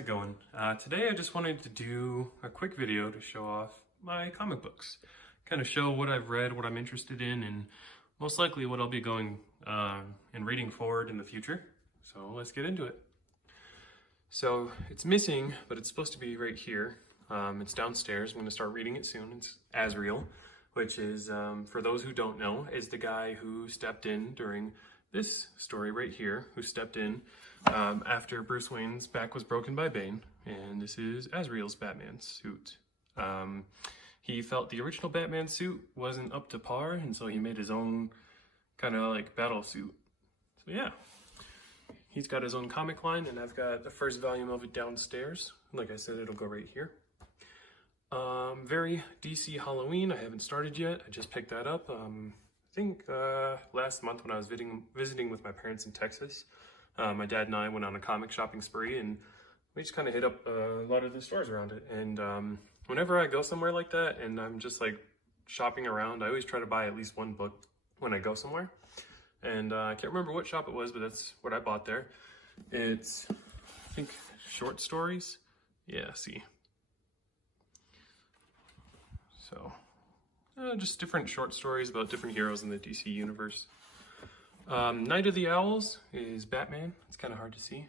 it going? Today I just wanted to do a quick video to show off my comic books. Kind of show what I've read, what I'm interested in, and most likely what I'll be going and reading forward in the future. So let's get into it. So it's missing, but it's supposed to be right here. It's downstairs. I'm going to start reading it soon. It's Azrael, which is, for those who don't know, is the guy who stepped in during this story right here, who stepped in after Bruce Wayne's back was broken by Bane, and this is Azrael's Batman suit. He felt the original Batman suit wasn't up to par, and so he made his own kind of like battle suit. So yeah, he's got his own comic line, and I've got the first volume of it downstairs. Like I said, it'll go right here. Very DC Halloween. I haven't started yet. I just picked that up. I think last month when I was visiting with my parents in Texas, my dad and I went on a comic shopping spree, and we just kind of hit up a lot of the stores around it. And whenever I go somewhere like that and I'm just like shopping around, I always try to buy at least one book when I go somewhere. And I can't remember what shop it was, but that's what I bought there. It's, I think, short stories. Yeah, see. So, just different short stories about different heroes in the DC universe. Night of the Owls is Batman. It's kind of hard to see.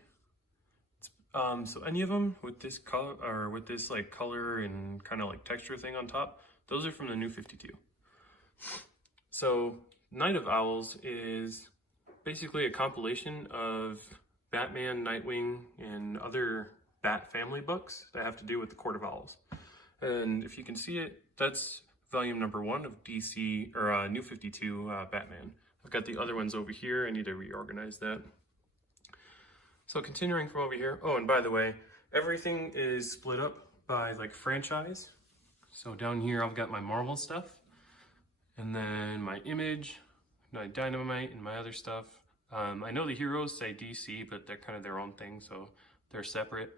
So any of them with this color, or with this like color and kind of like texture thing on top, those are from the New 52. So Night of Owls is basically a compilation of Batman, Nightwing, and other Bat family books that have to do with the Court of Owls. And if you can see it, that's volume number 1 of DC, or New 52 Batman. I've got the other ones over here. I need to reorganize that. So continuing from over here. Oh, and by the way, everything is split up by like franchise. So down here, I've got my Marvel stuff, and then my Image, my Dynamite, and my other stuff. I know the heroes say DC, but they're kind of their own thing, so they're separate.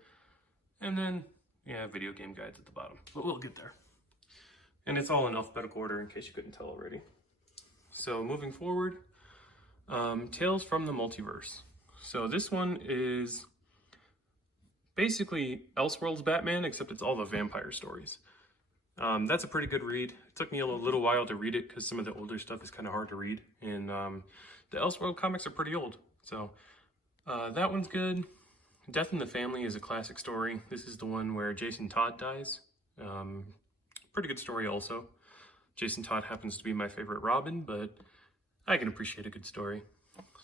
And then, yeah, video game guides at the bottom, but we'll get there. And it's all in alphabetical order in case you couldn't tell already. So moving forward, Tales from the Multiverse. So this one is basically Elseworlds Batman, except it's all the vampire stories. That's a pretty good read. It took me a little while to read it because some of the older stuff is kind of hard to read. And the Elseworld comics are pretty old. So that one's good. Death in the Family is a classic story. This is the one where Jason Todd dies. Pretty good story also. Jason Todd happens to be my favorite Robin, but I can appreciate a good story.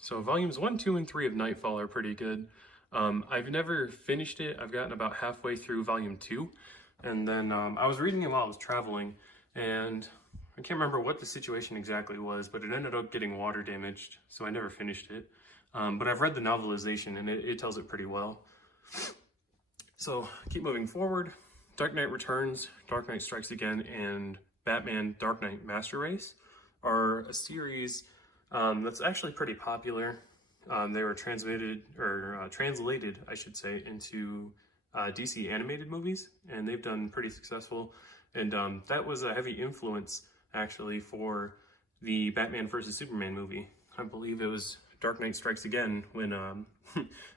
So volumes 1, 2, and 3 of Nightfall are pretty good. I've never finished it. I've gotten about halfway through volume 2. And then I was reading it while I was traveling, and I can't remember what the situation exactly was, but it ended up getting water damaged, so I never finished it. But I've read the novelization, and it tells it pretty well. So keep moving forward. Dark Knight Returns, Dark Knight Strikes Again, and Batman Dark Knight Master Race are a series that's actually pretty popular. They were translated, I should say, into DC animated movies, and they've done pretty successful. And that was a heavy influence, actually, for the Batman vs. Superman movie. I believe it was Dark Knight Strikes Again, when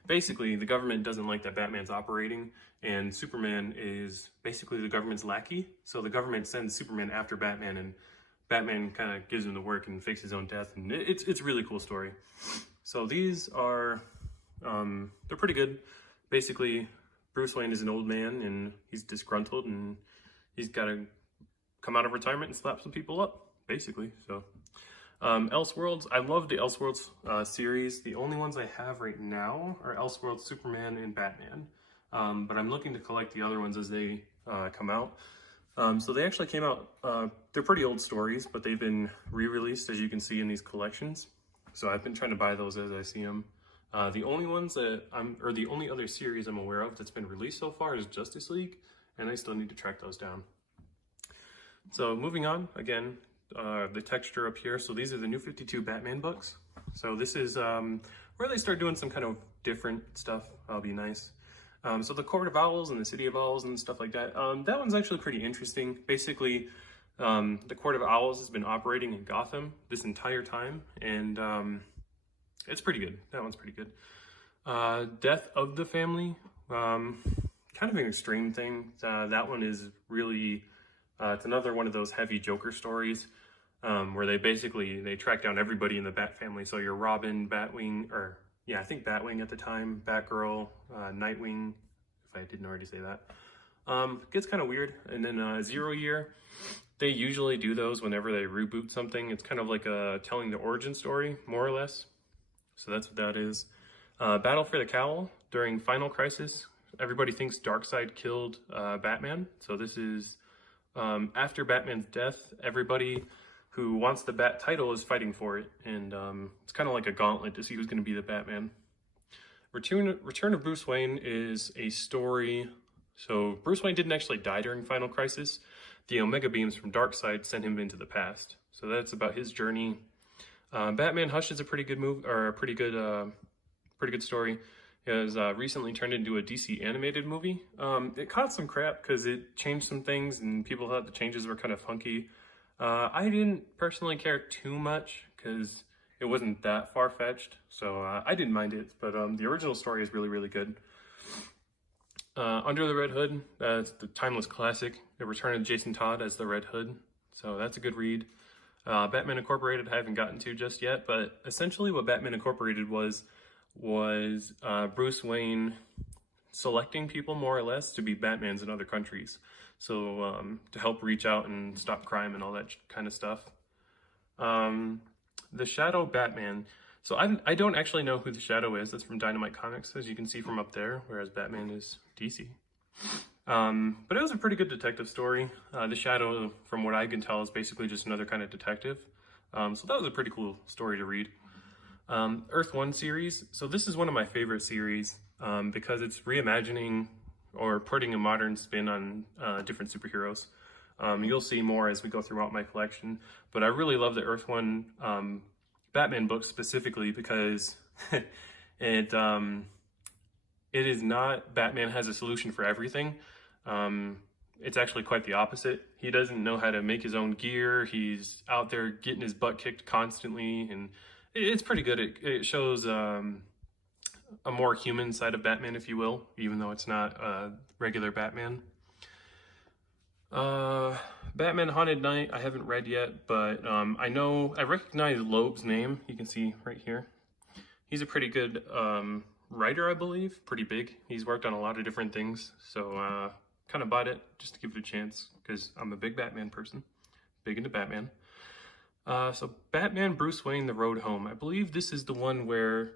basically the government doesn't like that Batman's operating, and Superman is basically the government's lackey. So the government sends Superman after Batman, and Batman kind of gives him the work and fakes his own death, and it's a really cool story. So these are, they're pretty good. Basically, Bruce Wayne is an old man, and he's disgruntled, and he's got to come out of retirement and slap some people up, basically. So Elseworlds, I love the Elseworlds series. The only ones I have right now are Elseworlds, Superman, and Batman. But I'm looking to collect the other ones as they come out. So they actually came out, they're pretty old stories, but they've been re-released, as you can see in these collections. So I've been trying to buy those as I see them. The only ones that the only other series I'm aware of that's been released so far is Justice League, and I still need to track those down. So moving on, again, the texture up here. So these are the New 52 Batman books. So this is where they start doing some kind of different stuff. That'll be nice. So the Court of Owls and the City of Owls and stuff like that. That one's actually pretty interesting. Basically, the Court of Owls has been operating in Gotham this entire time, and it's pretty good. That one's pretty good. Death of the Family. kind of an extreme thing. That one is really, it's another one of those heavy Joker stories where they track down everybody in the Bat family. So you're Robin, Batwing, or yeah, I think Batwing at the time, Batgirl, Nightwing, if I didn't already say that. Gets kind of weird. And then 0 Year, they usually do those whenever they reboot something. It's kind of like telling the origin story, more or less. So that's what that is. Battle for the Cowl, during Final Crisis, everybody thinks Darkseid killed Batman. So this is after Batman's death, everybody who wants the Bat title is fighting for it. And it's kind of like a gauntlet to see who's going to be the Batman. Return of Bruce Wayne is a story. So Bruce Wayne didn't actually die during Final Crisis. The Omega Beams from Darkseid sent him into the past. So that's about his journey. Batman Hush is a pretty good pretty good story. It was recently turned into a DC animated movie. It caught some crap because it changed some things and people thought the changes were kind of funky. I didn't personally care too much because it wasn't that far-fetched, so I didn't mind it, but the original story is really, really good. Under the Red Hood, that's the timeless classic. The return of Jason Todd as the Red Hood, so that's a good read. Batman Incorporated I haven't gotten to just yet, but essentially what Batman Incorporated was Bruce Wayne selecting people more or less to be Batmans in other countries. So to help reach out and stop crime and all that kind of stuff. The Shadow Batman. So I don't actually know who the Shadow is. That's from Dynamite Comics, as you can see from up there, whereas Batman is DC. But it was a pretty good detective story. The Shadow, from what I can tell, is basically just another kind of detective. So that was a pretty cool story to read. Earth One series. So this is one of my favorite series because it's reimagining or putting a modern spin on different superheroes. You'll see more as we go throughout my collection, but I really love the Earth One Batman book specifically because it is not Batman has a solution for everything. It's actually quite the opposite. He doesn't know how to make his own gear. He's out there getting his butt kicked constantly, and it's pretty good. It shows a more human side of Batman, if you will, even though it's not regular Batman. Batman Haunted Knight, I haven't read yet, but I recognize Loeb's name. You can see right here. He's a pretty good writer, I believe, pretty big. He's worked on a lot of different things, so kind of bought it just to give it a chance because I'm a big Batman person, big into Batman. So Batman Bruce Wayne, The Road Home. I believe this is the one where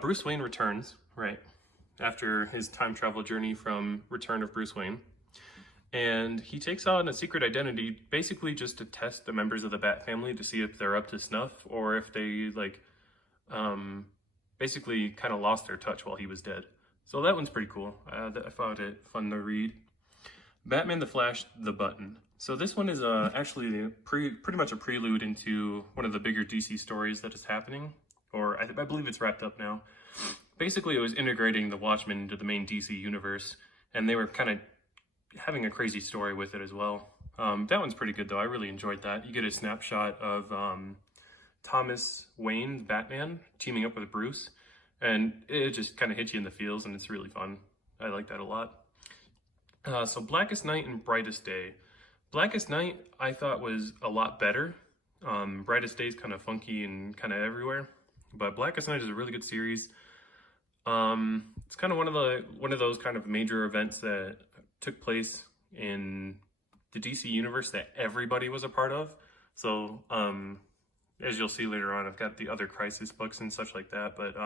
Bruce Wayne returns, right, after his time travel journey from Return of Bruce Wayne. And he takes on a secret identity, basically just to test the members of the Bat family to see if they're up to snuff or if they, basically kind of lost their touch while he was dead. So that one's pretty cool. I found it fun to read. Batman the Flash, The Button. So this one is actually pretty much a prelude into one of the bigger DC stories that is happening. Or I believe it's wrapped up now. Basically, it was integrating the Watchmen into the main DC universe, and they were kind of having a crazy story with it as well. That one's pretty good, though. I really enjoyed that. You get a snapshot of Thomas Wayne, Batman, teaming up with Bruce, and it just kind of hits you in the feels, and it's really fun. I like that a lot. So Blackest Night and Brightest Day. Blackest Night, I thought was a lot better. Brightest Day is kind of funky and kind of everywhere. But Blackest Night is a really good series. It's kind of one of those kind of major events that took place in the DC universe that everybody was a part of. So as you'll see later on, I've got the other Crisis books and such like that. But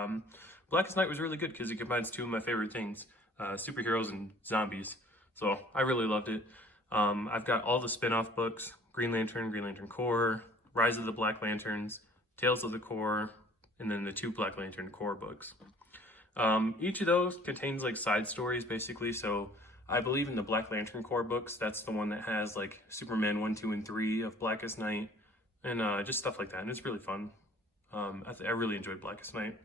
Blackest Night was really good because it combines two of my favorite things, superheroes and zombies. So I really loved it. I've got all the spin-off books: Green Lantern, Green Lantern Corps, Rise of the Black Lanterns, Tales of the Corps, and then the 2 Black Lantern Corps books. Each of those contains side stories basically. So I believe in the Black Lantern Corps books, that's the one that has Superman 1, 2, and 3 of Blackest Night, and just stuff like that. And it's really fun. I really enjoyed Blackest Night.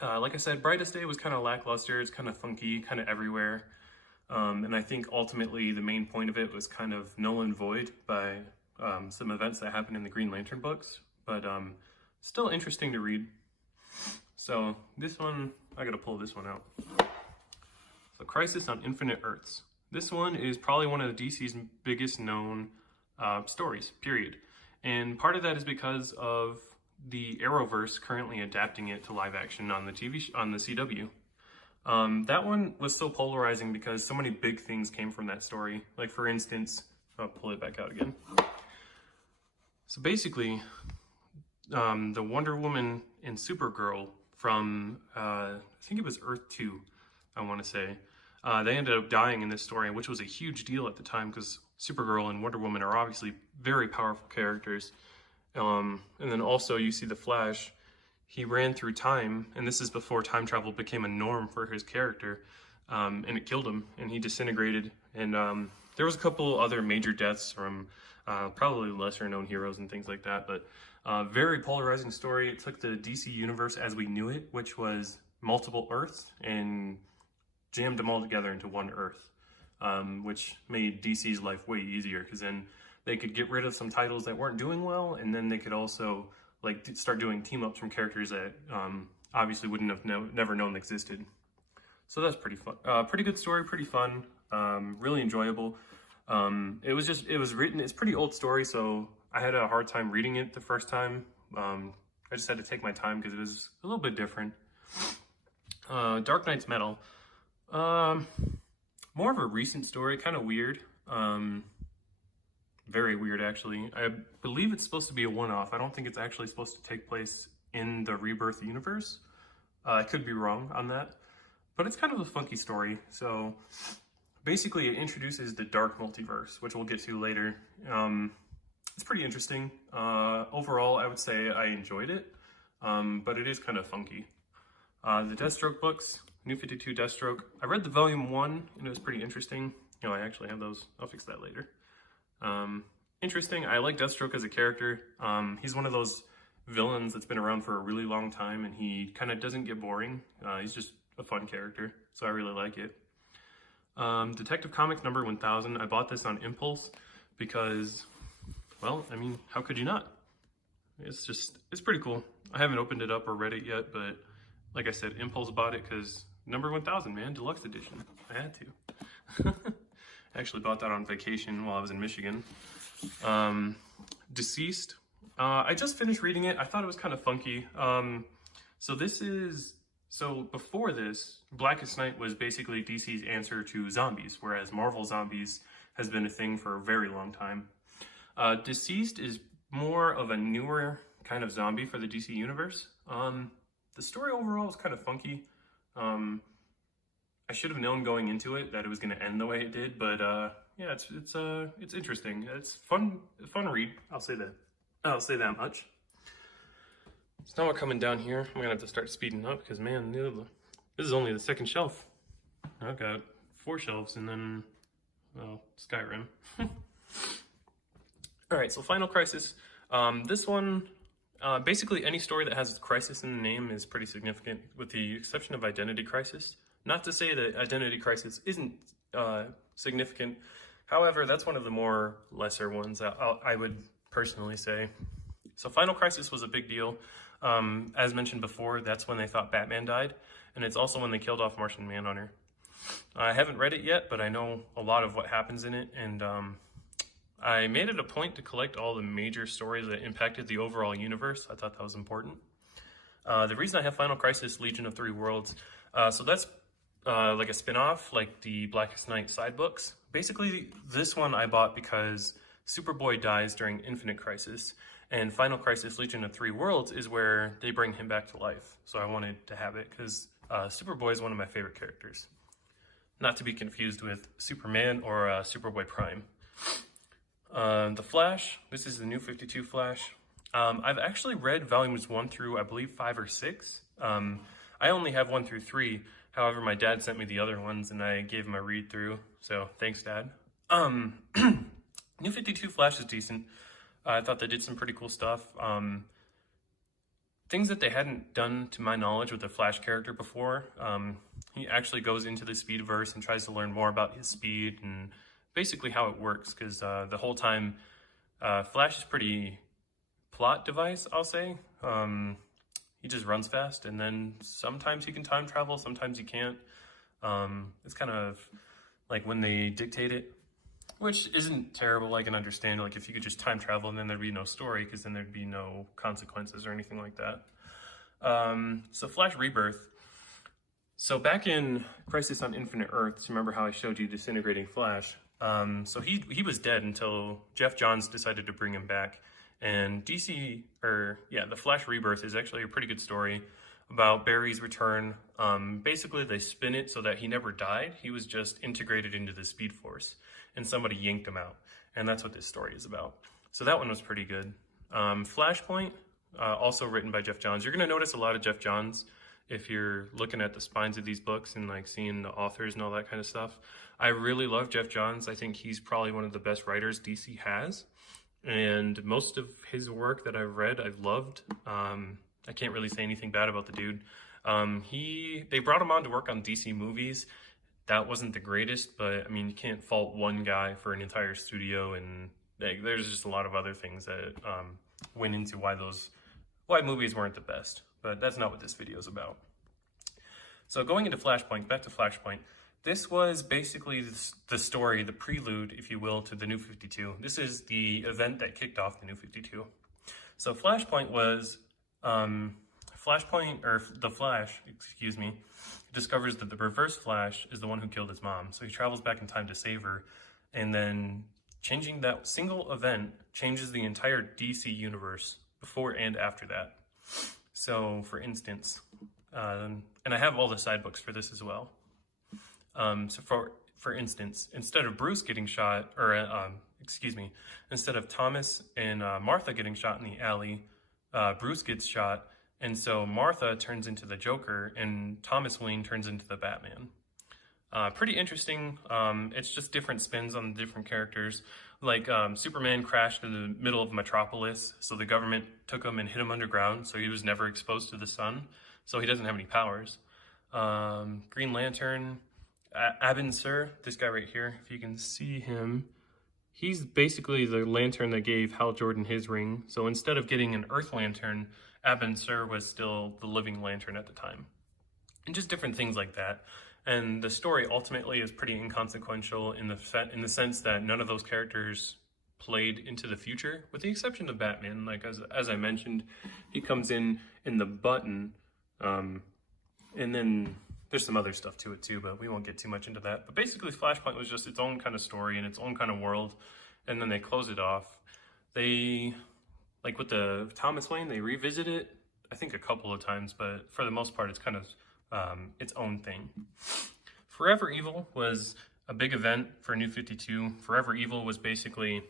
Like I said, Brightest Day was kind of lackluster. It's kind of funky, kind of everywhere. And I think ultimately the main point of it was kind of null and void by some events that happened in the Green Lantern books, but still interesting to read. So this one, I gotta pull this one out. So Crisis on Infinite Earths. This one is probably one of the DC's biggest known stories, period. And part of that is because of the Arrowverse currently adapting it to live action on the on the CW. That one was so polarizing because so many big things came from that story. Like, for instance, I'll pull it back out again. So basically, the Wonder Woman and Supergirl from, I think it was Earth 2, I want to say, they ended up dying in this story, which was a huge deal at the time because Supergirl and Wonder Woman are obviously very powerful characters. And then also you see the Flash, he ran through time, and this is before time travel became a norm for his character, and it killed him, and he disintegrated. And there was a couple other major deaths from probably lesser known heroes and things like that, but very polarizing story. It took the DC universe as we knew it, which was multiple Earths, and jammed them all together into one Earth, which made DC's life way easier because then they could get rid of some titles that weren't doing well, and then they could also like start doing team-ups from characters that obviously wouldn't have never known existed. So that's pretty fun. Pretty good story, pretty fun, really enjoyable. It was written, it's a pretty old story, so I had a hard time reading it the first time. I just had to take my time because it was a little bit different. Dark Knight's Metal. More of a recent story, kind of weird. Very weird, actually. I believe it's supposed to be a one-off. I don't think it's actually supposed to take place in the Rebirth universe. I could be wrong on that, but it's kind of a funky story. So basically it introduces the Dark Multiverse, which we'll get to later. It's pretty interesting. Overall, I would say I enjoyed it, but it is kind of funky. The Deathstroke books, New 52 Deathstroke. I read the volume 1, and it was pretty interesting. You know, I actually have those. I'll fix that later. Interesting. I like Deathstroke as a character. He's one of those villains that's been around for a really long time, and he kind of doesn't get boring. He's just a fun character, so I really like it. Detective Comics number 1000. I bought this on impulse because, well, I mean, how could you not? It's pretty cool. I haven't opened it up or read it yet, but like I said, impulse bought it because number 1000, man, deluxe edition. I had to. I actually bought that on vacation while I was in Michigan. Deceased. I just finished reading it. I thought it was kind of funky. So before this, Blackest Night was basically DC's answer to zombies, whereas Marvel Zombies has been a thing for a very long time. Deceased is more of a newer kind of zombie for the DC universe. The story overall is kind of funky. I should have known going into it that it was going to end the way it did, but yeah, it's interesting. It's fun read. I'll say that much. So now we're coming down here. I'm gonna have to start speeding up because, man, this is only the second shelf. I've got 4 shelves and then, well, Skyrim. All right, so Final Crisis. This one, basically any story that has Crisis in the name is pretty significant, with the exception of Identity Crisis. Not to say that Identity Crisis isn't significant. However, that's one of the more lesser ones, I would personally say. So Final Crisis was a big deal. As mentioned before, that's when they thought Batman died, and it's also when they killed off Martian Manhunter. I haven't read it yet, but I know a lot of what happens in it, and I made it a point to collect all the major stories that impacted the overall universe. I thought that was important. The reason I have Final Crisis Legion of Three Worlds, so that's like a spin-off, like the Blackest Night side books. Basically, this one I bought because Superboy dies during Infinite Crisis, and Final Crisis Legion of Three Worlds is where they bring him back to life. So I wanted to have it because Superboy is one of my favorite characters. Not to be confused with Superman or Superboy Prime. The Flash, this is the New 52 Flash. I've actually read volumes 1 through, I believe, 5 or 6. I only have 1 through 3. However, my dad sent me the other ones and I gave him a read through. So thanks, Dad. New 52 Flash is decent. I thought they did some pretty cool stuff. Things that they hadn't done, to my knowledge, with the Flash character before. He actually goes into the Speedverse and tries to learn more about his speed and basically how it works, because the whole time, Flash is pretty plot device, I'll say. He just runs fast, and then sometimes he can time travel, sometimes he can't. It's kind of like when they dictate it, which isn't terrible. I can understand, like, if you could just time travel and then there'd be no story, because then there'd be no consequences or anything like that. So Flash Rebirth. So back in Crisis on Infinite Earths, remember how I showed you disintegrating Flash? So he was dead until Geoff Johns decided to bring him back. And the Flash Rebirth is actually a pretty good story about Barry's return. Basically, they spin it so that he never died. He was just integrated into the Speed Force, and somebody yanked him out. And that's what this story is about. So that one was pretty good. Flashpoint, also written by Geoff Johns. You're going to notice a lot of Geoff Johns if you're looking at the spines of these books and like seeing the authors and all that kind of stuff. I really love Geoff Johns. I think he's probably one of the best writers DC has. And most of his work that I've read, I've loved. I can't really say anything bad about the dude. They brought him on to work on DC movies. That wasn't the greatest, but I mean, you can't fault one guy for an entire studio, and like, there's just a lot of other things that went into why movies weren't the best. But that's not what this video is about. So going into Flashpoint, back to Flashpoint, this was basically the story, the prelude, if you will, to the New 52. This is the event that kicked off the New 52. So Flashpoint was, the Flash, discovers that the Reverse Flash is the one who killed his mom. So he travels back in time to save her, and then changing that single event changes the entire DC universe before and after that. So, for instance, and I have all the side books for this as well. So for instance, instead of Bruce getting shot, instead of Thomas and Martha getting shot in the alley, Bruce gets shot, and so Martha turns into the Joker, and Thomas Wayne turns into the Batman. Pretty interesting. It's just different spins on the different characters. Like Superman crashed in the middle of Metropolis, so the government took him and hid him underground, so he was never exposed to the sun, so he doesn't have any powers. Green Lantern, Abin Sur, this guy right here, if you can see him, he's basically the lantern that gave Hal Jordan his ring. So instead of getting an Earth Lantern, Abin Sur was still the living lantern at the time. And just different things like that. And the story ultimately is pretty inconsequential in the sense that none of those characters played into the future, with the exception of Batman. Like as I mentioned, he comes in the button, and then there's some other stuff to it too, but we won't get too much into that. But basically, Flashpoint was just its own kind of story and its own kind of world, and then they close it off. They, like with the Thomas Wayne, they revisit it, I think a couple of times, but for the most part, it's kind of its own thing. Forever Evil was a big event for New 52. Forever Evil was basically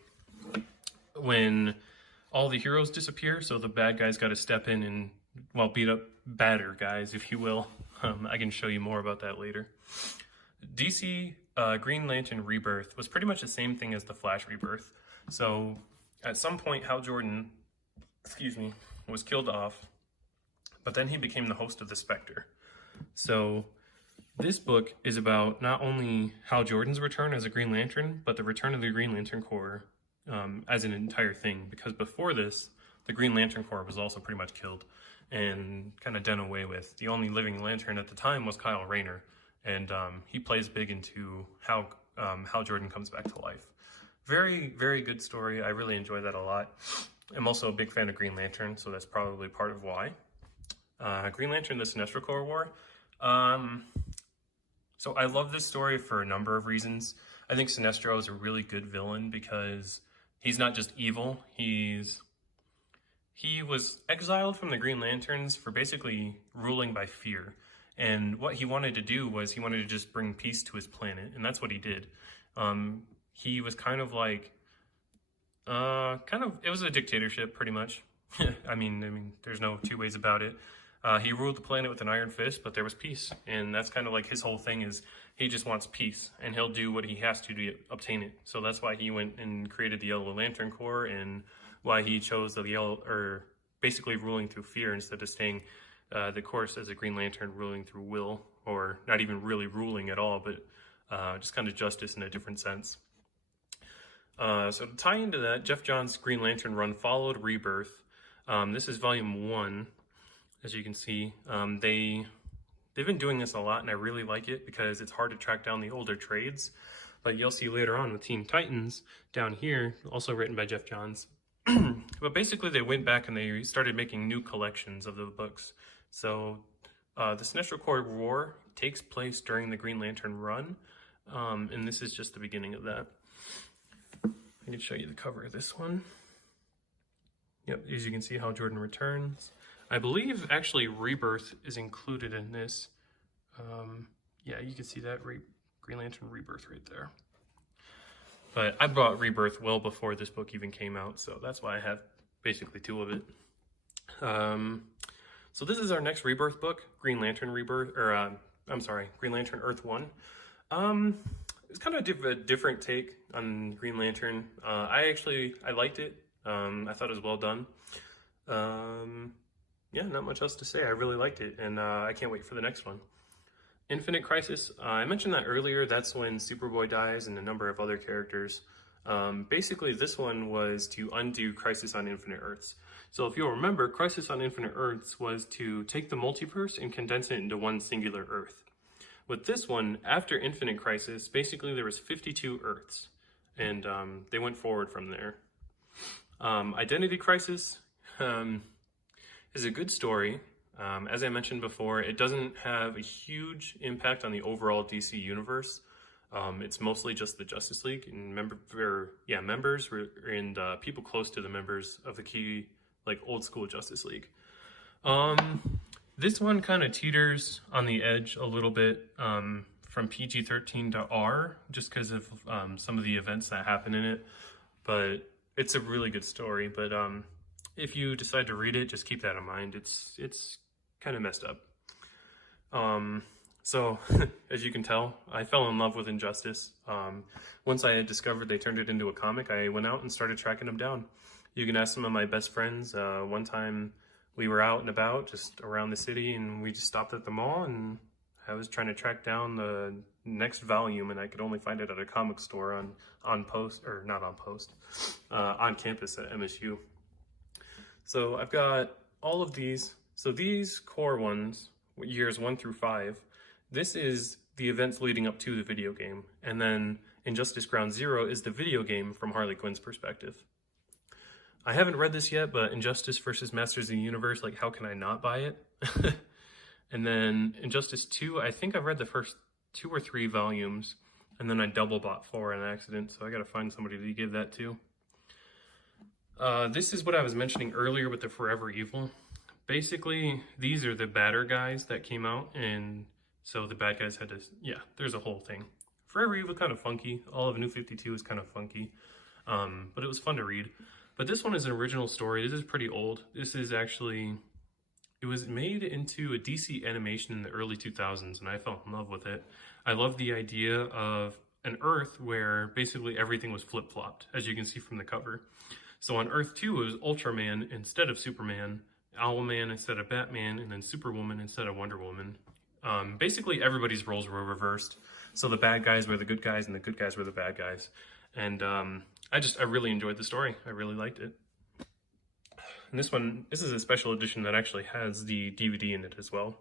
when all the heroes disappear, so the bad guys got to step in and, well, beat up badder guys, if you will. I can show you more about that later. DC Green Lantern Rebirth was pretty much the same thing as the Flash Rebirth. So at some point, Hal Jordan, was killed off, but then he became the host of the Spectre. So this book is about not only Hal Jordan's return as a Green Lantern, but the return of the Green Lantern Corps as an entire thing. Because before this, the Green Lantern Corps was also pretty much killed and kind of done away with. The only living Lantern at the time was Kyle Rayner, and he plays big into how Hal Jordan comes back to life. Very, very good story. I really enjoy that a lot. I'm also a big fan of Green Lantern, so that's probably part of why. Green Lantern, the Sinestro Corps War. So I love this story for a number of reasons. I think Sinestro is a really good villain because he's not just evil. He was exiled from the Green Lanterns for basically ruling by fear. And what he wanted to do was he wanted to just bring peace to his planet, and that's what he did. He was kind of like, it was a dictatorship, pretty much. I mean, there's no two ways about it. He ruled the planet with an iron fist, but there was peace. And that's kind of like his whole thing is he just wants peace, and he'll do what he has to obtain it. So that's why he went and created the Yellow Lantern Corps, and why he chose basically ruling through fear instead of staying the course as a Green Lantern, ruling through will, or not even really ruling at all, but just kind of justice in a different sense. So to tie into that, Geoff Johns' Green Lantern run followed Rebirth. This is volume 1, as you can see. They They've been doing this a lot, and I really like it because it's hard to track down the older trades. But you'll see later on with Teen Titans down here, also written by Jeff Johns. But basically they went back and they started making new collections of the books. So the Sinestro Corps War takes place during the Green Lantern run, and this is just the beginning of that. I can show you the cover of this one. Yep, as you can see how Jordan returns. I believe actually Rebirth is included in this. Yeah, you can see that Green Lantern Rebirth right there. But I bought Rebirth well before this book even came out, so that's why I have basically 2 of it. So this is our next Rebirth book, Green Lantern Rebirth, or I'm sorry, Green Lantern Earth 1. It's kind of a different take on Green Lantern. I liked it. I thought it was well done. Yeah, not much else to say. I really liked it, and I can't wait for the next one. Infinite Crisis, I mentioned that earlier. That's when Superboy dies and a number of other characters. Basically, this one was to undo Crisis on Infinite Earths. So if you'll remember, Crisis on Infinite Earths was to take the multiverse and condense it into one singular Earth. With this one, after Infinite Crisis, basically there was 52 Earths, and they went forward from there. Identity Crisis is a good story. As I mentioned before, it doesn't have a huge impact on the overall DC universe. It's mostly just the Justice League and members and people close to the members of the key, like old school Justice League. This one kind of teeters on the edge a little bit from PG-13 to R, just because of some of the events that happen in it. But it's a really good story. But if you decide to read it, just keep that in mind. It's kind of messed up. So as you can tell, I fell in love with Injustice. Once I had discovered they turned it into a comic, I went out and started tracking them down. You can ask some of my best friends. One time we were out and about just around the city, and we just stopped at the mall, and I was trying to track down the next volume, and I could only find it at a comic store on campus at MSU. So I've got all of these. So these core ones, years 1 through 5, this is the events leading up to the video game. And then Injustice Ground Zero is the video game from Harley Quinn's perspective. I haven't read this yet, but Injustice versus Masters of the Universe, like, how can I not buy it? And then Injustice 2, I think I've read the first 2 or 3 volumes, and then I double bought 4 on accident, so I gotta find somebody to give that to. This is what I was mentioning earlier with the Forever Evil. Basically, these are the badder guys that came out, and so the bad guys had to, yeah, there's a whole thing. Forever Evil kind of funky. All of New 52 is kind of funky, but it was fun to read. But this one is an original story. This is pretty old. This is actually, it was made into a DC animation in the early 2000s, and I fell in love with it. I love the idea of an Earth where basically everything was flip-flopped, as you can see from the cover. So on Earth 2, it was Ultraman instead of Superman, Owlman instead of Batman, and then Superwoman instead of Wonder Woman. Basically, everybody's roles were reversed. So the bad guys were the good guys, and the good guys were the bad guys. And I really enjoyed the story. I really liked it. And this is a special edition that actually has the DVD in it as well.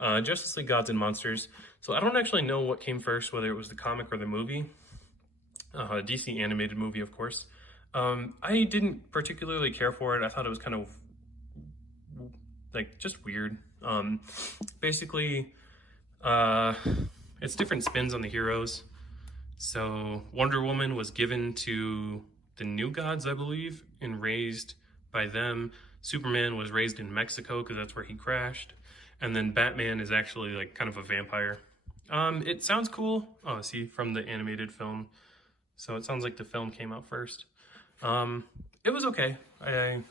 Justice League Gods and Monsters. So I don't actually know what came first, whether it was the comic or the movie. DC animated movie, of course. I didn't particularly care for it. I thought it was kind of, like, just weird. Basically, it's different spins on the heroes. So Wonder Woman was given to the New Gods, I believe, and raised by them. Superman was raised in Mexico because that's where he crashed. And then Batman is actually like kind of a vampire. It sounds cool. Oh, see, from the animated film. So it sounds like the film came out first. It was okay. I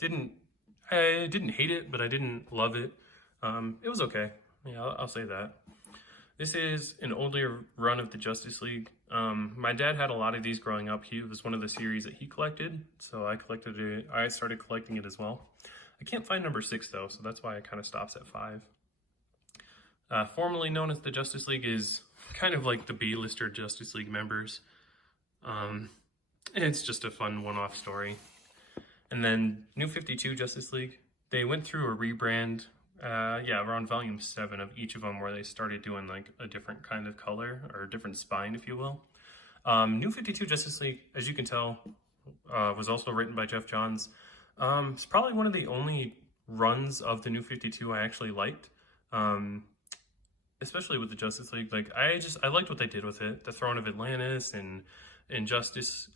didn't hate it, but I didn't love it. It was okay. Yeah, I'll say that. This is an older run of the Justice League. My dad had a lot of these growing up. It was one of the series that he collected, so I collected it. I started collecting it as well. I can't find number 6 though, so that's why it kind of stops at 5. Formerly known as the Justice League is kind of like the B-lister Justice League members. It's just a fun one-off story. And then New 52 Justice League, they went through a rebrand Yeah, around volume 7 of each of them, where they started doing like a different kind of color or a different spine, if you will. New 52 Justice League, as you can tell, was also written by Geoff Johns. It's probably one of the only runs of the New 52 I actually liked. Especially with the Justice League. Like, I liked what they did with it. The Throne of Atlantis and the Injustice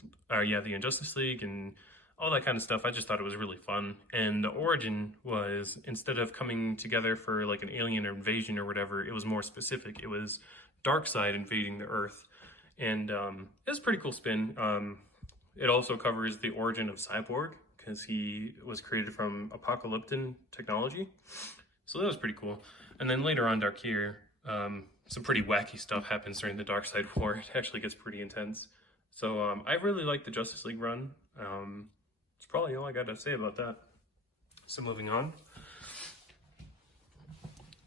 League and all that kind of stuff. I just thought it was really fun. And the origin was, instead of coming together for like an alien invasion or whatever, it was more specific. It was Darkseid invading the Earth. And it was a pretty cool spin. It also covers the origin of Cyborg, because he was created from Apocalyptic technology. So that was pretty cool. And then later on, Darkir, some pretty wacky stuff happens during the Darkseid War. It actually gets pretty intense. So I really like the Justice League run. It's probably all I got to say about that. So moving on.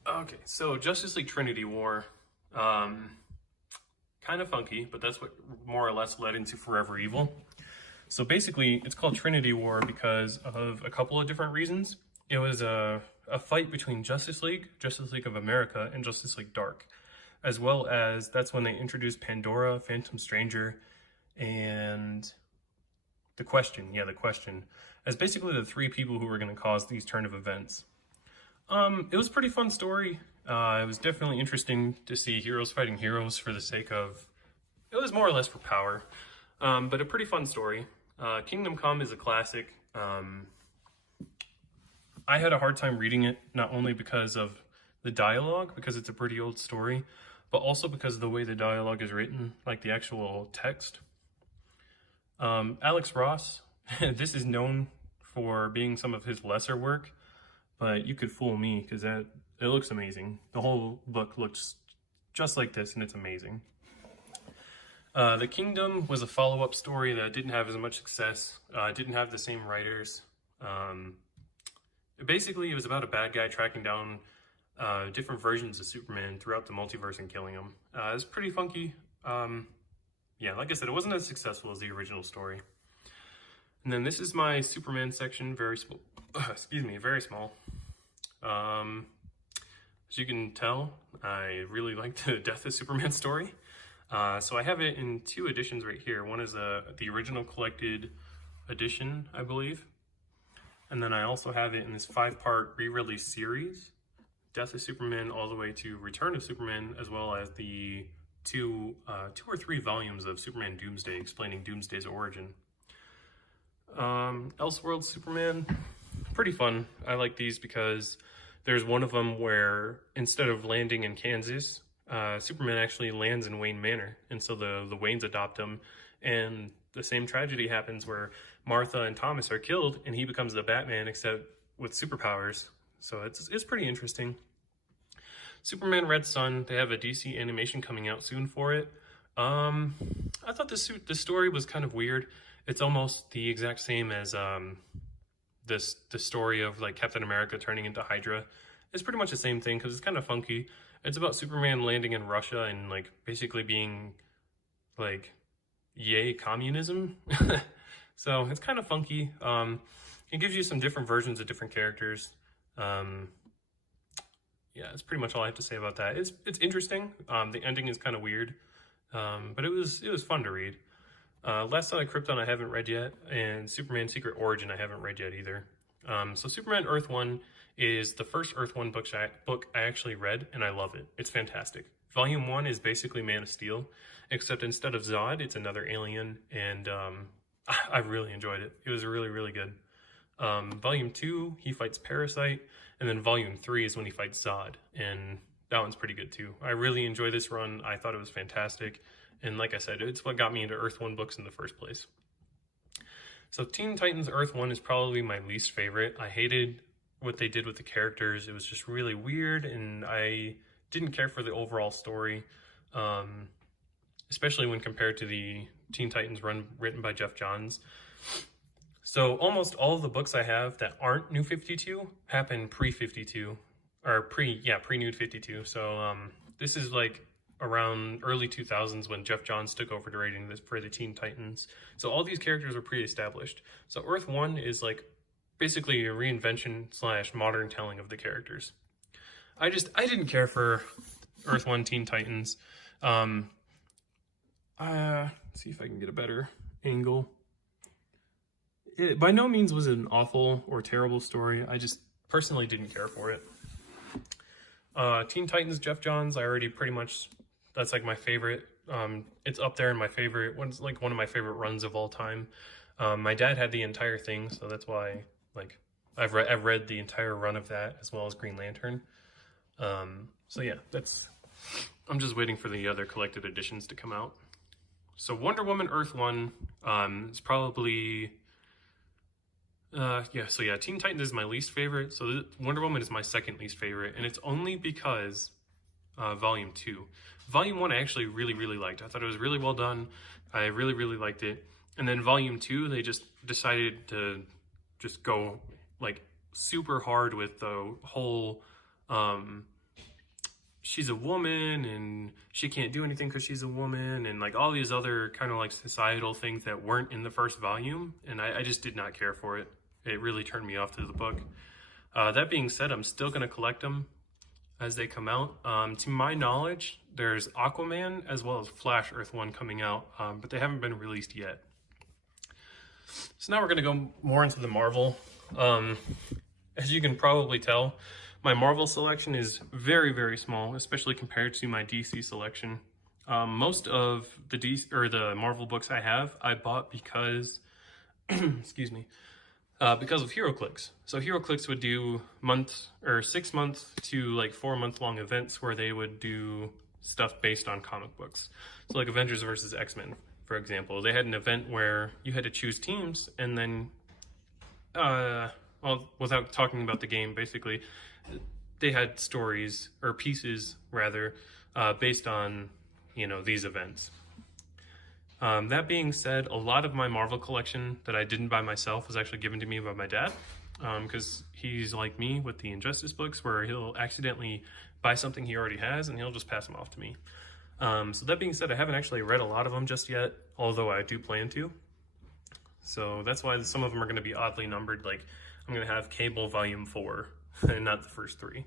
Okay, so Justice League Trinity War. Kind of funky, but that's what more or less led into Forever Evil. So basically, it's called Trinity War because of a couple of different reasons. It was a fight between Justice League of America, and Justice League Dark, as well as that's when they introduced Pandora, Phantom Stranger, and the Question, as basically the three people who were going to cause these turn of events. It was a pretty fun story. It was definitely interesting to see heroes fighting heroes for the sake of, it was more or less for power, but a pretty fun story. Kingdom Come is a classic. I had a hard time reading it, not only because of the dialogue, because it's a pretty old story, but also because of the way the dialogue is written, like the actual text. Alex Ross, this is known for being some of his lesser work, but you could fool me because it looks amazing. The whole book looks just like this, and it's amazing. The Kingdom was a follow-up story that didn't have as much success. Didn't have the same writers. Basically, it was about a bad guy tracking down different versions of Superman throughout the multiverse and killing them. It was pretty funky. Yeah, like I said, it wasn't as successful as the original story. And then this is my Superman section, very small. Excuse me, very small. As you can tell, I really like the Death of Superman story. So I have it in two editions right here. One is the original collected edition, I believe. And then I also have it in this 5-part re-release series, Death of Superman all the way to Return of Superman, as well as the two or three volumes of Superman Doomsday explaining Doomsday's origin. Elseworlds Superman, pretty fun. I like these because there's one of them where instead of landing in Kansas, Superman actually lands in Wayne Manor, and so the Waynes adopt him, and the same tragedy happens where Martha and Thomas are killed, and he becomes the Batman, except with superpowers. So it's pretty interesting. Superman Red Sun, they have a DC animation coming out soon for it. I thought the story was kind of weird. It's almost the exact same as the story of like Captain America turning into Hydra. It's pretty much the same thing because it's kind of funky. It's about Superman landing in Russia and like basically being like, yay communism. So it's kind of funky. It gives you some different versions of different characters. Yeah, that's pretty much all I have to say about that. It's interesting. The ending is kind of weird, but it was fun to read. Last Son of Krypton I haven't read yet, and Superman Secret Origin I haven't read yet either. So Superman Earth 1 is the first Earth 1 book I actually read, and I love it. It's fantastic. Volume 1 is basically Man of Steel, except instead of Zod, it's another alien, and I really enjoyed it. It was really, really good. Volume 2, he fights Parasite, and then Volume 3 is when he fights Zod, and that one's pretty good too. I really enjoy this run. I thought it was fantastic, and like I said, it's what got me into Earth 1 books in the first place. So Teen Titans Earth 1 is probably my least favorite. I hated what they did with the characters. It was just really weird, and I didn't care for the overall story, especially when compared to the Teen Titans run written by Geoff Johns. So almost all of the books I have that aren't New 52 happen pre-52, or pre-New 52. So this is like around early 2000s when Geoff Johns took over writing this for the Teen Titans. So all these characters were pre-established. So Earth 1 is like basically a reinvention / modern telling of the characters. I didn't care for Earth 1 Teen Titans. Let's see if I can get a better angle. It by no means was an awful or terrible story. I just personally didn't care for it. Teen Titans, Jeff Johns, I already pretty much, that's like my favorite. It's up there in my favorite, one's like one of my favorite runs of all time. My dad had the entire thing, so that's why like I've read the entire run of that as well as Green Lantern. So yeah, I'm just waiting for the other collected editions to come out. So Wonder Woman Earth 1 is probably Teen Titans is my least favorite. So Wonder Woman is my second least favorite, and it's only because Volume 2. Volume 1 I actually really liked. I thought it was really well done. I really liked it. And then Volume 2, they just decided to just go like super hard with the whole she's a woman and she can't do anything because she's a woman, and like all these other kind of like societal things that weren't in the first volume, and I just did not care for it. It really turned me off to the book. That being said, I'm still going to collect them as they come out. To my knowledge, there's Aquaman as well as Flash Earth 1 coming out, but they haven't been released yet. So now we're going to go more into the Marvel. As you can probably tell, my Marvel selection is very small, especially compared to my DC selection. Most of the Marvel books I have, I bought because, excuse me, because of HeroClix. So HeroClix would do 6 month to like 4 month long events where they would do stuff based on comic books. So like Avengers versus X-Men, for example, they had an event where you had to choose teams, and then, well, without talking about the game, basically, they had stories, or pieces rather, based on, these events. That being said, a lot of my Marvel collection that I didn't buy myself was actually given to me by my dad, because he's like me with the Injustice books, where he'll accidentally buy something he already has and he'll just pass them off to me. So that being said, I haven't actually read a lot of them just yet, although I do plan to. So that's why some of them are going to be oddly numbered. Like I'm going to have Cable Volume 4 and not the first 3.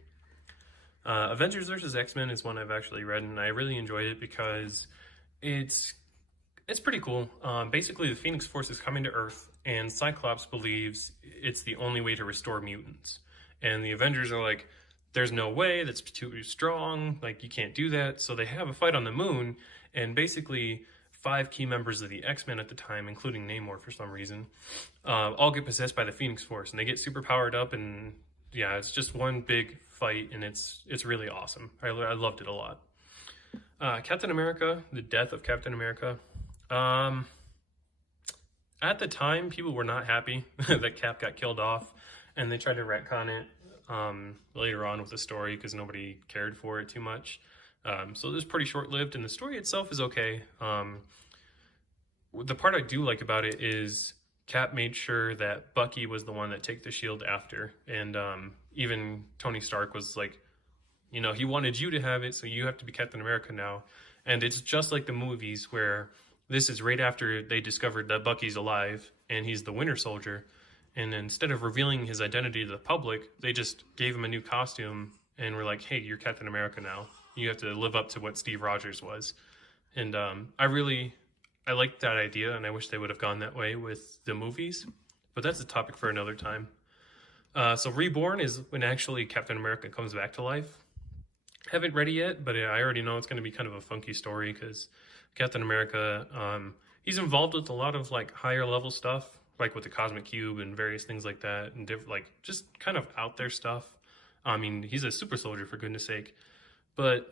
Avengers vs. X-Men is one I've actually read, and I really enjoyed it because it's pretty cool. Basically, the Phoenix Force is coming to Earth, and Cyclops believes it's the only way to restore mutants. And the Avengers are like, there's no way, that's too strong, like you can't do that. So they have a fight on the moon, and basically 5 key members of the X-Men at the time, including Namor for some reason, all get possessed by the Phoenix Force, and they get super powered up, and yeah, it's just one big fight, and it's really awesome. I loved it a lot. Captain America, the death of Captain America. At the time, people were not happy that Cap got killed off, and they tried to retcon it later on with the story because nobody cared for it too much. So it was pretty short-lived, and the story itself is okay. The part I do like about it is Cap made sure that Bucky was the one that took the shield after, and even Tony Stark was like, he wanted you to have it, so you have to be Captain America now. And it's just like the movies where this is right after they discovered that Bucky's alive and he's the Winter Soldier. And instead of revealing his identity to the public, they just gave him a new costume and were like, hey, you're Captain America now. You have to live up to what Steve Rogers was. And I liked that idea, and I wish they would have gone that way with the movies. But that's a topic for another time. So Reborn is when actually Captain America comes back to life. Haven't read it yet, but I already know it's going to be kind of a funky story because Captain America, he's involved with a lot of like higher level stuff, like with the Cosmic Cube and various things like that, and like just kind of out there stuff. I mean, he's a super soldier, for goodness sake. But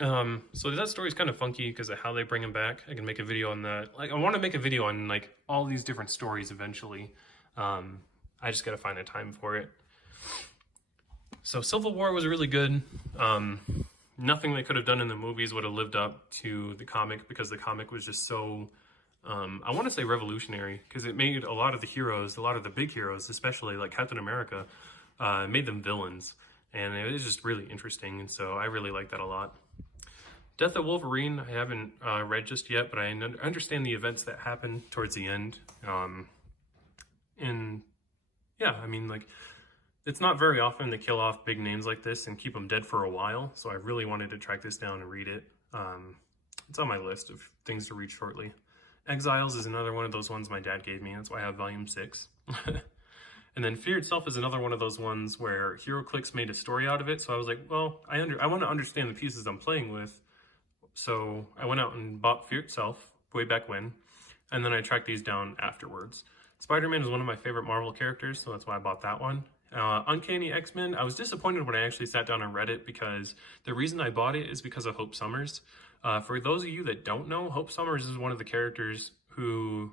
so that story is kind of funky because of how they bring him back. I can make a video on that. Like I want to make a video on like all these different stories eventually. I just got to find the time for it. So Civil War was really good. Nothing they could have done in the movies would have lived up to the comic because the comic was just so, I want to say revolutionary, because it made a lot of the heroes, a lot of the big heroes, especially like Captain America, made them villains. And it was just really interesting, and so I really like that a lot. Death of Wolverine, I haven't read just yet, but I understand the events that happened towards the end. And yeah, I mean, like, It's not very often they kill off big names like this and keep them dead for a while, so I really wanted to track this down and read it. It's on my list of things to read shortly. Exiles is another one of those ones my dad gave me. That's why I have volume 6. And then Fear itself is another one of those ones where HeroClix made a story out of it. So I was like, well, I want to understand the pieces I'm playing with. So I went out and bought Fear itself way back when, and then I tracked these down afterwards. Spider-Man is one of my favorite Marvel characters, so that's why I bought that one. Uncanny X-Men, I was disappointed when I actually sat down and read it because the reason I bought it is because of Hope Summers. For those of you that don't know, Hope Summers is one of the characters who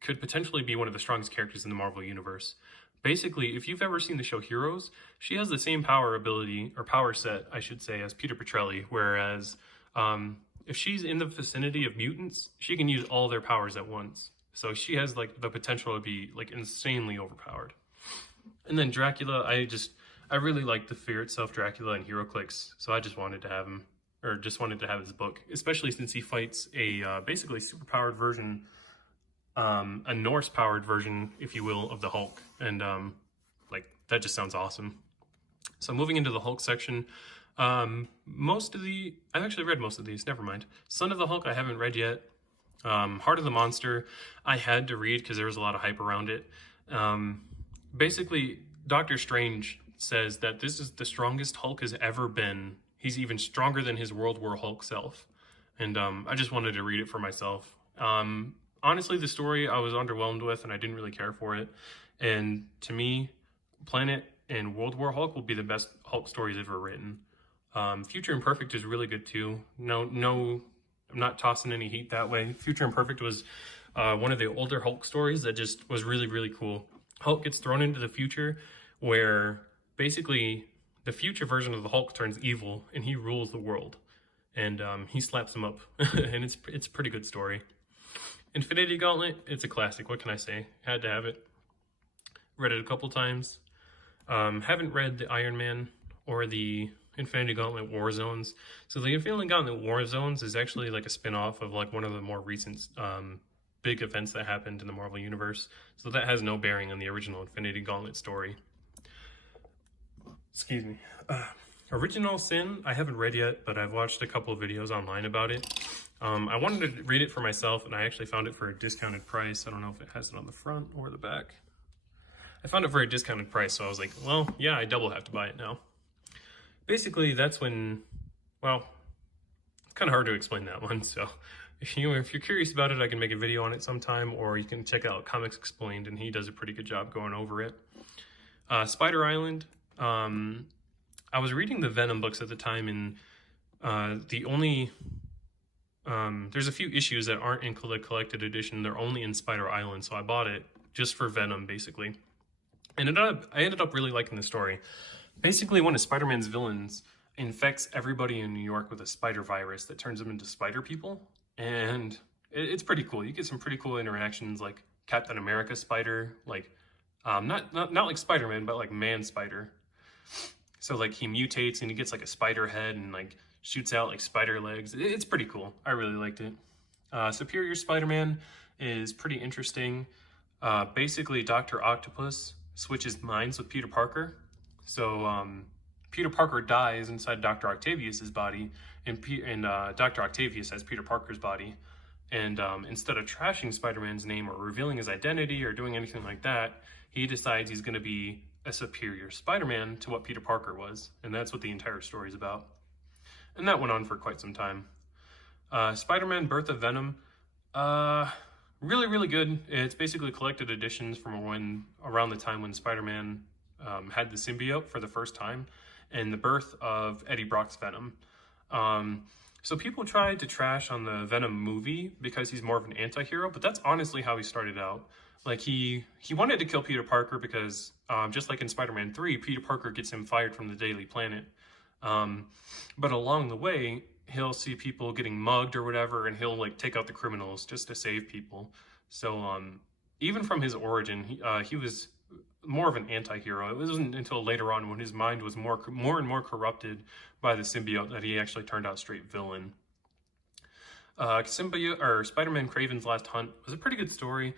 could potentially be one of the strongest characters in the Marvel Universe. Basically, if you've ever seen the show Heroes, she has the same power ability, or power set, I should say, as Peter Petrelli, whereas if she's in the vicinity of mutants, she can use all their powers at once. So she has like the potential to be like insanely overpowered. And then Dracula, I really like the Fear itself, Dracula and HeroClix, so I just wanted to have him, or just wanted to have his book, especially since he fights a basically superpowered version, a Norse-powered version, if you will, of the Hulk, and like that just sounds awesome. So moving into the Hulk section, I've actually read most of these. Never mind. Son of the Hulk, I haven't read yet. Heart of the Monster, I had to read because there was a lot of hype around it. Basically, Doctor Strange says that this is the strongest Hulk has ever been. He's even stronger than his World War Hulk self. And I just wanted to read it for myself. Honestly, the story I was underwhelmed with, and I didn't really care for it. And to me, Planet and World War Hulk will be the best Hulk stories ever written. Future Imperfect is really good too. No, I'm not tossing any heat that way. Future Imperfect was one of the older Hulk stories that just was really, really cool. Hulk gets thrown into the future where basically the future version of the Hulk turns evil and he rules the world. And he slaps him up. And it's a pretty good story. Infinity Gauntlet, it's a classic. What can I say? Had to have it. Read it a couple times. Haven't read the Iron Man or the Infinity Gauntlet War Zones. So the Infinity Gauntlet War Zones is actually like a spin-off of like one of the more recent big events that happened in the Marvel Universe. So that has no bearing on the original Infinity Gauntlet story. Excuse me. Original Sin, I haven't read yet, but I've watched a couple of videos online about it. I wanted to read it for myself, and I actually found it for a discounted price. I don't know if it has it on the front or the back. I found it for a discounted price, so I was like, well, yeah, I double have to buy it now. Basically, that's when, well, it's kind of hard to explain that one, so if you're curious about it, I can make a video on it sometime, or you can check out Comics Explained, and he does a pretty good job going over it. Spider Island, I was reading the Venom books at the time, and there's a few issues that aren't in the collected edition. They're only in Spider Island, so I bought it just for Venom, basically. And I ended up really liking the story. Basically, one of Spider-Man's villains infects everybody in New York with a spider virus that turns them into spider people. And it's pretty cool. You get some pretty cool interactions, like Captain America spider, like not like Spider-Man, but like Man Spider. So like he mutates and he gets like a spider head and like shoots out like spider legs. It's pretty cool. I really liked it. Superior Spider-Man is pretty interesting. Basically, Dr. Octopus switches minds with Peter Parker. So Peter Parker dies inside Dr. Octavius's body, and Dr. Octavius has Peter Parker's body. And instead of trashing Spider-Man's name or revealing his identity or doing anything like that, he decides he's going to be a superior Spider-Man to what Peter Parker was. And that's what the entire story is about. And that went on for quite some time. Spider-Man Birth of Venom, really, really good. It's basically collected editions from around the time when Spider-Man had the symbiote for the first time, and the birth of Eddie Brock's Venom. So people tried to trash on the Venom movie because he's more of an anti-hero, but that's honestly how he started out. Like he wanted to kill Peter Parker because just like in Spider-Man 3, Peter Parker gets him fired from the Daily Planet. But along the way, he'll see people getting mugged or whatever, and he'll like take out the criminals just to save people. So even from his origin, he was more of an anti-hero. It wasn't until later on when his mind was more and more corrupted by the symbiote that he actually turned out straight villain. Spider-Man Kraven's Last Hunt was a pretty good story.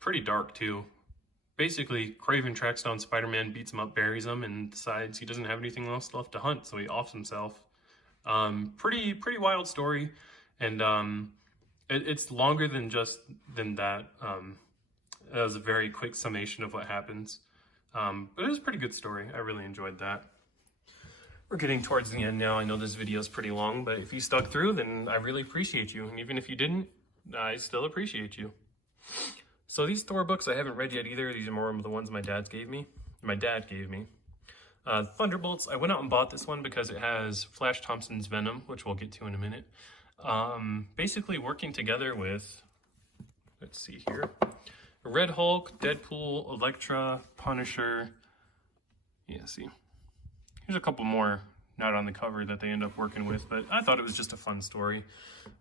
Pretty dark too. basically, Kraven tracks down Spider-Man, beats him up, buries him, and decides he doesn't have anything else left to hunt, so he offs himself. Pretty wild story, and it's longer than that. That was a very quick summation of what happens, but it was a pretty good story. I really enjoyed that. We're getting towards the end now. I know this video is pretty long, but if you stuck through, then I really appreciate you, and even if you didn't, I still appreciate you. So these Thor books I haven't read yet either. These are more of the ones my dad gave me. Thunderbolts, I went out and bought this one because it has Flash Thompson's Venom, which we'll get to in a minute. Basically working together with, let's see here, Red Hulk, Deadpool, Elektra, Punisher. Yeah, see. Here's a couple more not on the cover that they end up working with, but I thought it was just a fun story.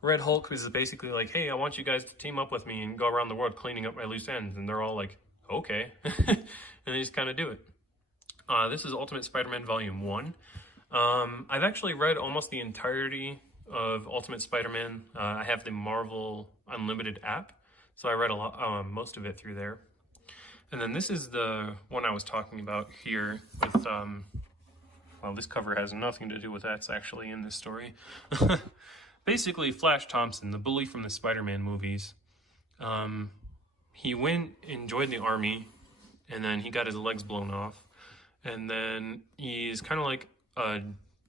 Red Hulk is basically like, hey, I want you guys to team up with me and go around the world cleaning up my loose ends. And they're all like, okay. And they just kind of do it. This is Ultimate Spider-Man Volume 1. I've actually read almost the entirety of Ultimate Spider-Man. I have the Marvel Unlimited app, so I read most of it through there. And then this is the one I was talking about here with, well, this cover has nothing to do with that's actually in this story. Basically, Flash Thompson, the bully from the Spider-Man movies, he went and joined the army, and then he got his legs blown off. And then he's kind of like a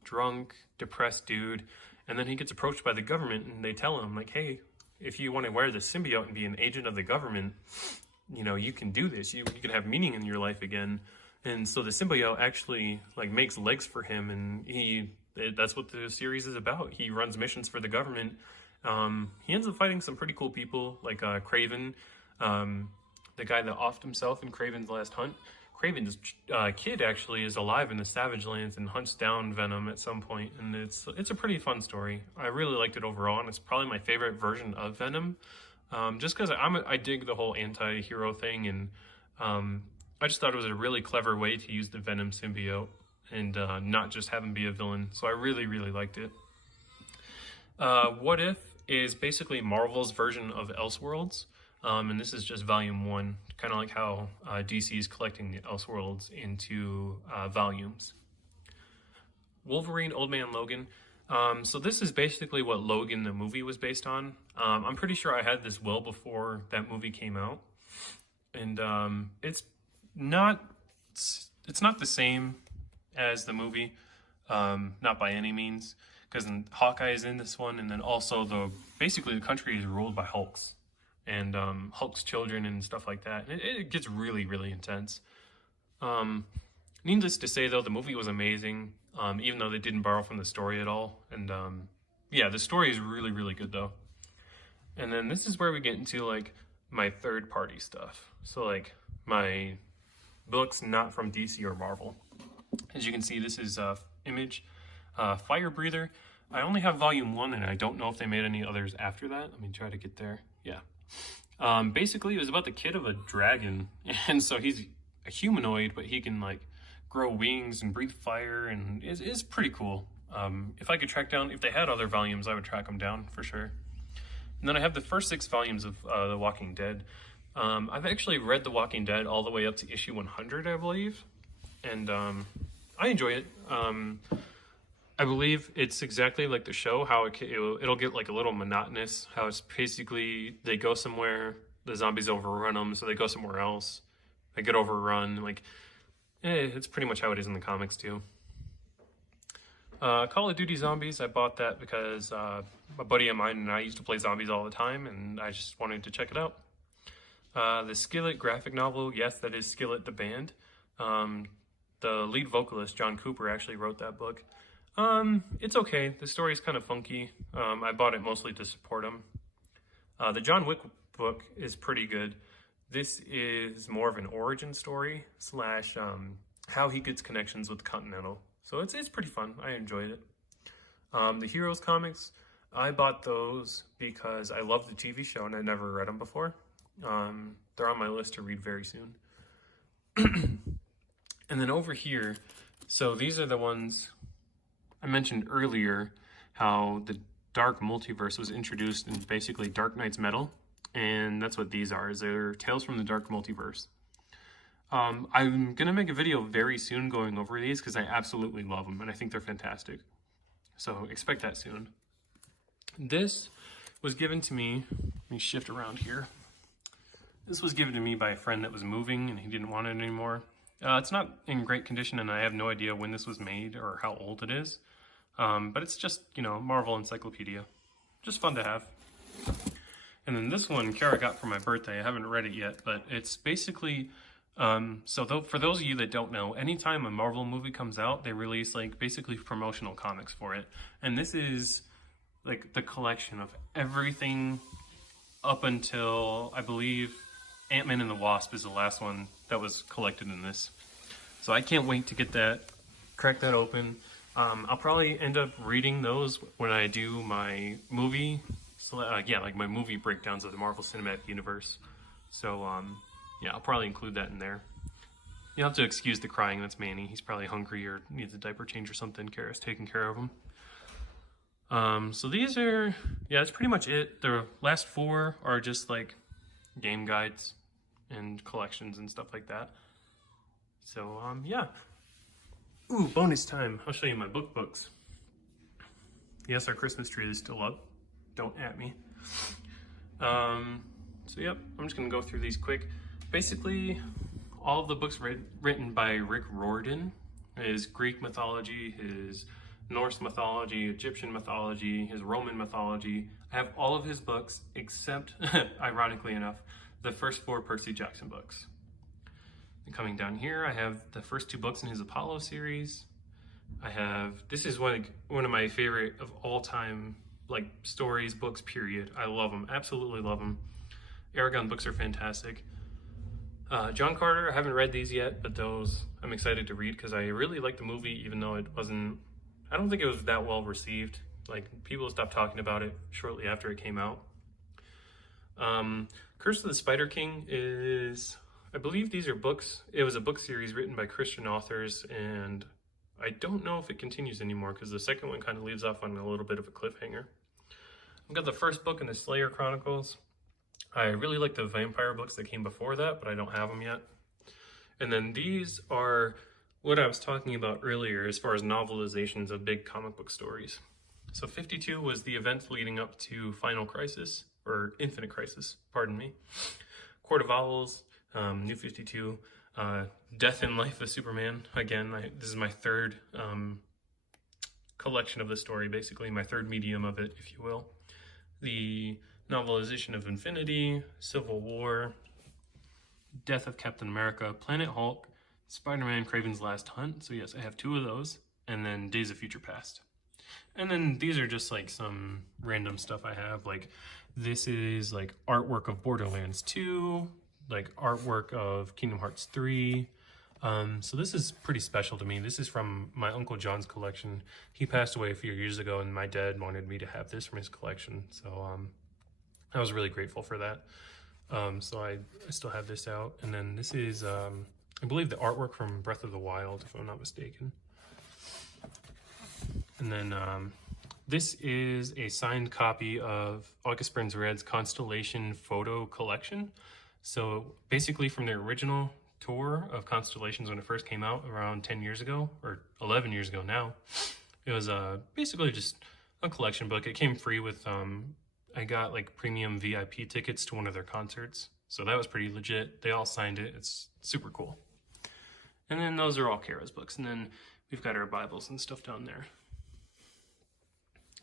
drunk, depressed dude. And then he gets approached by the government, and they tell him, like, hey, if you want to wear the symbiote and be an agent of the government, you know, you can do this. You can have meaning in your life again. And so the symbiote actually, like, makes legs for him, and that's what the series is about. He runs missions for the government. He ends up fighting some pretty cool people, like Kraven, the guy that offed himself in Kraven's Last Hunt. Kraven's kid actually is alive in the Savage Lands and hunts down Venom at some point, and it's a pretty fun story. I really liked it overall, and it's probably my favorite version of Venom, just because I dig the whole anti-hero thing, and I just thought it was a really clever way to use the Venom symbiote and not just have him be a villain. So I really liked it. What If is basically Marvel's version of Elseworlds. And this is just volume 1, kind of like how DC is collecting the Elseworlds into volumes. Wolverine, Old Man Logan. So this is basically what Logan the movie was based on. I'm pretty sure I had this well before that movie came out, and it's not the same as the movie, not by any means, because Hawkeye is in this one, and then also basically the country is ruled by Hulks. And Hulk's children and stuff like that. It gets really intense. Needless to say, though, the movie was amazing, even though they didn't borrow from the story at all. And yeah, the story is really good, though. And then this is where we get into, like, my third-party stuff. So, like, my books not from DC or Marvel. As you can see, this is Image, Fire Breather. I only have volume 1, and I don't know if they made any others after that. Let me try to get there. Yeah. Basically, it was about the kid of a dragon, and so he's a humanoid, but he can, like, grow wings and breathe fire, and it's pretty cool. If I could track down, if they had other volumes, I would track them down for sure. And then I have the first 6 volumes of The Walking Dead. I've actually read The Walking Dead all the way up to issue 100, I believe, and I enjoy it. I believe it's exactly like the show, how it'll get like a little monotonous, how it's basically they go somewhere, the zombies overrun them, so they go somewhere else, they get overrun, like, it's pretty much how it is in the comics too. Call of Duty Zombies, I bought that because a buddy of mine and I used to play zombies all the time, and I just wanted to check it out. The Skillet graphic novel, yes, that is Skillet the band. The lead vocalist, John Cooper, actually wrote that book. It's okay. The story's kind of funky. I bought it mostly to support him. The John Wick book is pretty good. This is more of an origin story slash how he gets connections with Continental. So it's pretty fun. I enjoyed it. The Heroes comics, I bought those because I love the TV show and I never read them before. They're on my list to read very soon. And then over here, so these are the ones I mentioned earlier, how the Dark Multiverse was introduced in basically Dark Knight's Metal, and that's what these are, is they're Tales from the Dark Multiverse. I'm gonna make a video very soon going over these because I absolutely love them and I think they're fantastic. So expect that soon. This was given to me, let me shift around here. This was given to me by a friend that was moving and he didn't want it anymore. It's not in great condition and I have no idea when this was made or how old it is. But it's just, you know, Marvel Encyclopedia. Just fun to have. And then this one Kara got for my birthday. I haven't read it yet, but it's basically, for those of you that don't know, anytime a Marvel movie comes out, they release like basically promotional comics for it. And this is like the collection of everything up until, I believe, Ant-Man and the Wasp is the last one that was collected in this. So I can't wait to get that, crack that open. I'll probably end up reading those when I do my movie, like my movie breakdowns of the Marvel Cinematic Universe. So yeah, I'll probably include that in there. You'll have to excuse the crying, that's Manny. He's probably hungry or needs a diaper change or something. Kara's taking care of him. So these are, yeah, that's pretty much it. The last 4 are just like game guides and collections and stuff like that. So, yeah. Ooh, bonus time. I'll show you my books. Yes, our Christmas tree is still up. Don't at me. So, yep, I'm just going to go through these quick. Basically, all of the books written by Rick Riordan. His Greek mythology, his Norse mythology, Egyptian mythology, his Roman mythology. I have all of his books except, ironically enough, the first 4 Percy Jackson books. And coming down here, I have the first 2 books in his Apollo series. I have, this is one of my favorite of all time, like stories, books, period. I love them, absolutely love them. Aragon books are fantastic. John Carter, I haven't read these yet, but those I'm excited to read because I really liked the movie, even though it wasn't, I don't think it was that well received. Like, people stopped talking about it shortly after it came out. Curse of the Spider King is, I believe these are books. It was a book series written by Christian authors, and I don't know if it continues anymore because the second one kind of leaves off on a little bit of a cliffhanger. I've got the first book in the Slayer Chronicles. I really like the vampire books that came before that, but I don't have them yet. And then these are what I was talking about earlier as far as novelizations of big comic book stories. So 52 was the events leading up to Final Crisis, or Infinite Crisis, pardon me. Court of Owls, New 52, Death and Life of Superman. Again, this is my third collection of the story, basically my third medium of it, if you will. The novelization of Infinity, Civil War, Death of Captain America, Planet Hulk, Spider-Man Kraven's Last Hunt. So yes, I have 2 of those. And then Days of Future Past. And then these are just like some random stuff I have. Like this is like artwork of Borderlands 2, like artwork of Kingdom Hearts 3. So this is pretty special to me. This is from my Uncle John's collection. He passed away a few years ago and my dad wanted me to have this from his collection. So I was really grateful for that. So I still have this out. And then this is, I believe, the artwork from Breath of the Wild, if I'm not mistaken. And then this is a signed copy of August Burns Red's Constellation photo collection. So basically from the original tour of Constellations when it first came out around 10 years ago, or 11 years ago now, it was basically just a collection book. It came free with, I got like premium VIP tickets to one of their concerts. So that was pretty legit. They all signed it. It's super cool. And then those are all Kara's books. And then we've got our Bibles and stuff down there.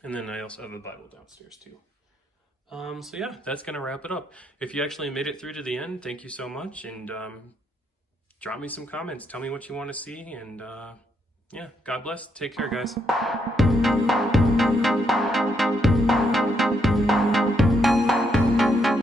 And then I also have a Bible downstairs too. So yeah, that's going to wrap it up. If you actually made it through to the end, thank you so much. And drop me some comments. Tell me what you want to see. And yeah, God bless. Take care, guys.